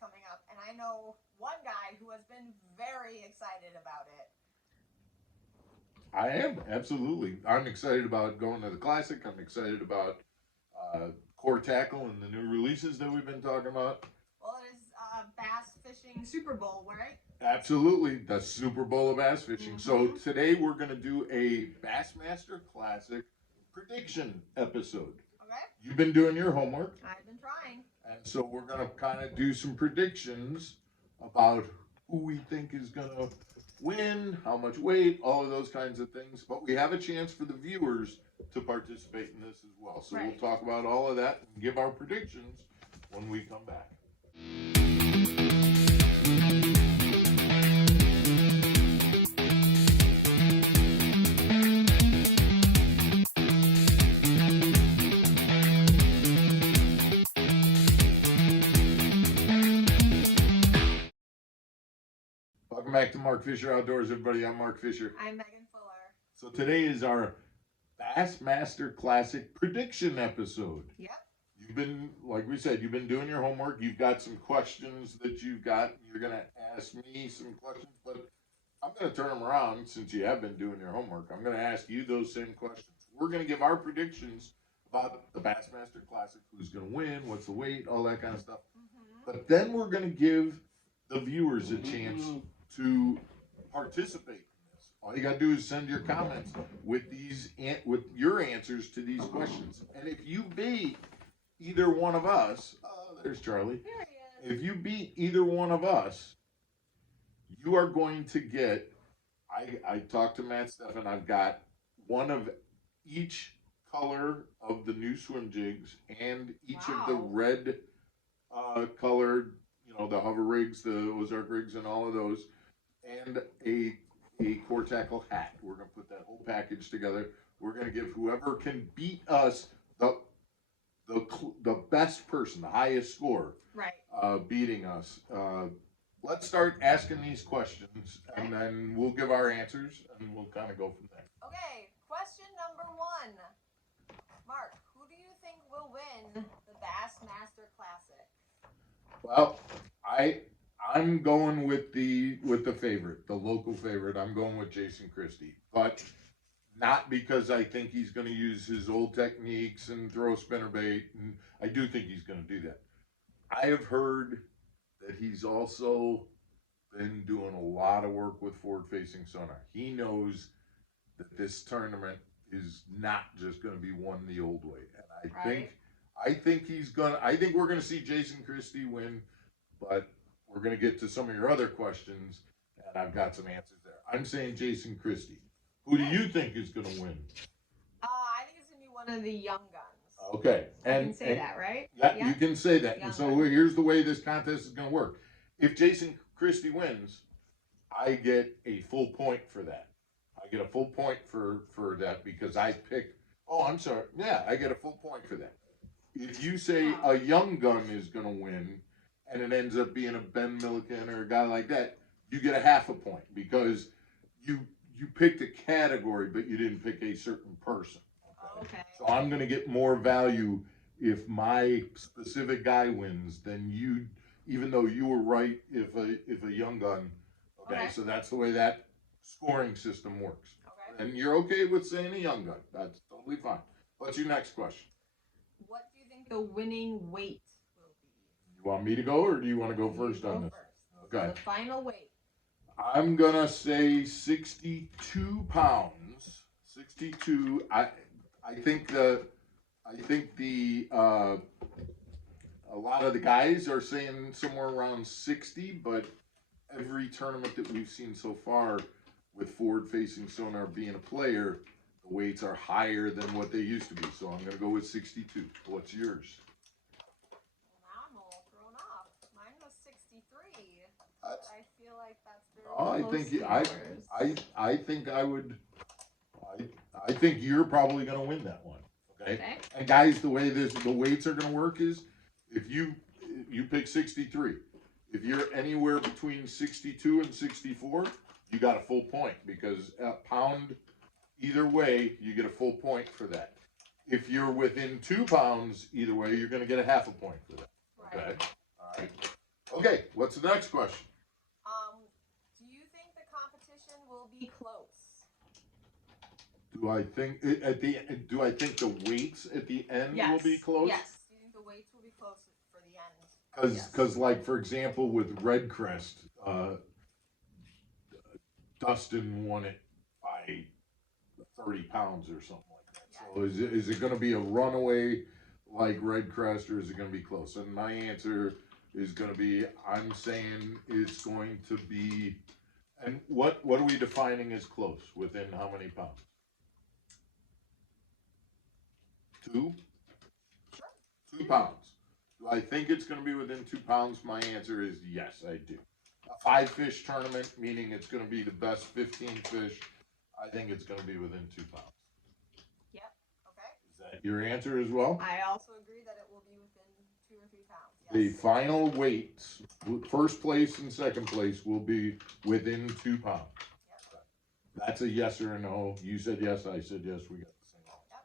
coming up, and I know one guy who has been very excited about it. I am, absolutely. I'm excited about going to the Classic. I'm excited about Core Tackle and the new releases that we've been talking about. Well, it is Bass Fishing Super Bowl, right? Absolutely, the Super Bowl of bass fishing. So today we're going to do a Bassmaster Classic prediction episode. Okay. You've been doing your homework, I've been trying. and so we're going to kind of do some predictions about who we think is going to win, how much weight, all of those kinds of things. But we have a chance for the viewers to participate in this as well. So we'll talk about all of that and give our predictions when we come back. Welcome back to Mark Fisher Outdoors, everybody. I'm Mark Fisher. I'm Megan Fuller. So today is our Bassmaster Classic prediction episode. Yep. You've been, like we said, you've been doing your homework. You've got some questions that you've got. You're going to ask me some questions, but I'm going to turn them around since you have been doing your homework. I'm going to ask you those same questions. We're going to give our predictions about the Bassmaster Classic, who's going to win, what's the weight, all that kind of stuff. But then we're going to give the viewers a chance to participate in this. All you got to do is send your comments with your answers to these questions. And if you beat either one of us, there's Charlie. Here he is. If you beat either one of us, you are going to get. I talked to Matt Steffen. I've got one of each color of the new swim jigs and each of the red colored, the hover rigs, the Ozark rigs, and all of those, and a core tackle hat. We're gonna put that whole package together. We're gonna give whoever can beat us the best person, the highest score, beating us. Let's start asking these questions, and then we'll give our answers, and we'll kind of go from there. Okay, question number 1. Mark, who do you think will win the Bassmaster Classic? Well, I'm going with the favorite, the local favorite. I'm going with Jason Christie, but not because I think he's going to use his old techniques and throw spinnerbait, and I do think he's going to do that. I have heard that he's also been doing a lot of work with forward-facing sonar. He knows that this tournament is not just going to be won the old way, and I think we're going to see Jason Christie win, but we're going to get to some of your other questions, and I've got some answers there. I'm saying Jason Christie. Who do you think is going to win? I think it's going to be one of the young guns. Okay. I can say that, right? Yeah, you can say that. And so here's the way this contest is going to work. If Jason Christie wins, I get a full point for that. I get a full point for that because I picked. Oh, I'm sorry. Yeah, I get a full point for that. If you say a young gun is going to win, and it ends up being a Ben Milliken or a guy like that, you get a half a point because you picked a category, but you didn't pick a certain person. Okay. So I'm going to get more value if my specific guy wins than you, even though you were right if a young gun. Okay, so that's the way that scoring system works. Okay. And you're okay with saying a young gun. That's totally fine. What's your next question? What do you think the winning weight will be? You want me to go, or do you want to go first on this? Okay. The final weight. I'm gonna say 62 pounds. 62. I think a lot of the guys are saying somewhere around 60, but every tournament that we've seen so far with forward-facing sonar being a player, the weights are higher than what they used to be. So I'm gonna go with 62. What's yours? Well, now I'm all thrown off. Mine was 63. I feel like that's very I think you're probably going to win that one. Okay. And guys, the way the weights are going to work is if you pick 63, if you're anywhere between 62 and 64, you got a full point because a pound either way, you get a full point for that. If you're within 2 pounds either way, you're going to get a half a point for that. Okay. All right. Okay, what's the next question? Do you think the competition will be close? Do I think do I think the weights at the end will be close? Yes. Do you think the weights will be close for the end? Because like for example with Red Crest, Dustin won it by 30 pounds or something like that. Yes. So is it going to be a runaway like Red Crest, or is it going to be close? And my answer is going to be, I'm saying it's going to be. And what are we defining as close? Within how many pounds? 2? Sure. 2 pounds. Do I think it's going to be within 2 pounds? My answer is yes, I do. A 5-fish tournament, meaning it's going to be the best 15 fish. I think it's going to be within 2 pounds. Yep. Okay. Is that your answer as well? I also agree that it will be within 2 or 3 pounds. Yes. The final weights, first place and second place, will be within 2 pounds. Yep. That's a yes or a no. You said yes, I said yes. We got the same answer.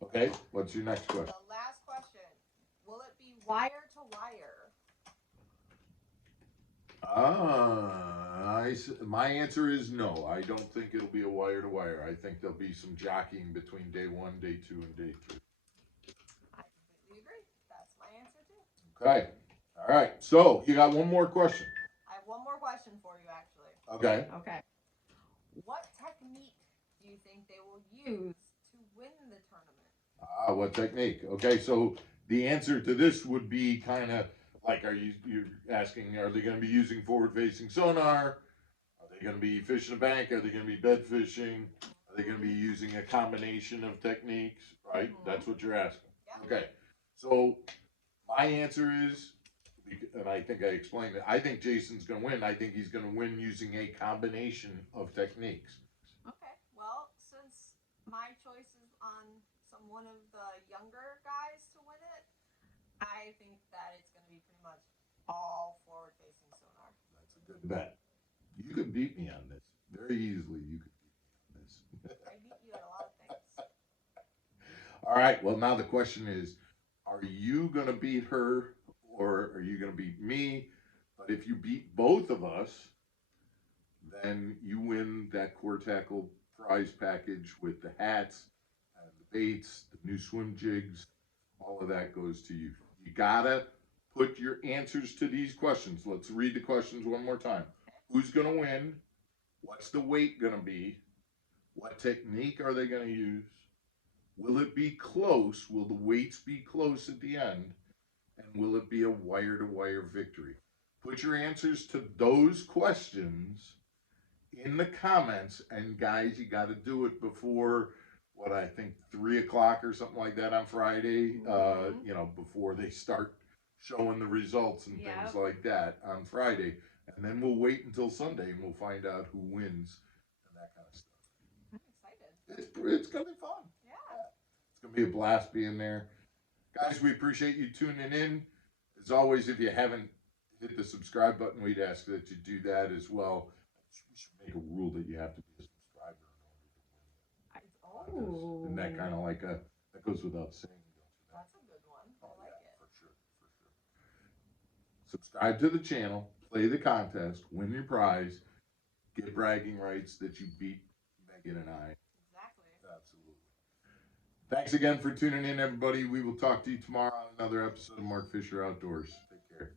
Yep. Okay, what's your next question? The last question. Will it be wire to wire? My answer is no. I don't think it'll be a wire to wire. I think there'll be some jockeying between day 1, day 2, and day 3. I completely agree. That's my answer too. Okay. All right. So you got one more question. I have one more question for you, actually. Okay. Okay. What technique do you think they will use to win the tournament? What technique? Okay, so the answer to this would be kind of like, you're asking, are they going to be using forward-facing sonar? Are they going to be fishing a bank? Are they going to be bed fishing? Are they going to be using a combination of techniques? Right? Mhm. That's what you're asking. Yep. Okay, so my answer is, and I think I explained it, I think Jason's going to win. I think he's going to win using a combination of techniques. Okay. Well, since my choice is on one of the younger guys to win it, I think that it's going to be pretty much all forward-facing sonar. That's a good bet. You could beat me on this very easily. You could beat me on this. I beat you at a lot of things. All right. Well, now the question is, are you going to beat her or are you going to beat me? But if you beat both of us, then you win that core tackle prize package with the hats and the baits, the new swim jigs. All of that goes to you. You gotta put your answers to these questions. Let's read the questions one more time. Who's going to win? What's the weight going to be? What technique are they going to use? Will it be close? Will the weights be close at the end? And will it be a wire to wire victory? Put your answers to those questions in the comments. And guys, you got to do it before what I think 3 o'clock or something like that on Friday. Before they start showing the results and things like that on Friday. And then we'll wait until Sunday and we'll find out who wins and that kind of stuff. I'm excited. It's gonna be fun. Yeah. It's gonna be a blast being there. Guys, we appreciate you tuning in. As always, if you haven't hit the subscribe button, we'd ask that you do that as well. We should make a rule that you have to be a subscriber in order to win. Oh. Isn't that kind of like that goes without saying, don't you know? That's a good one. I like it. For sure. Subscribe to the channel, play the contest, win your prize, get bragging rights that you beat Megan and I. Exactly. Absolutely. Thanks again for tuning in, everybody. We will talk to you tomorrow on another episode of Mark Fisher Outdoors. Take care.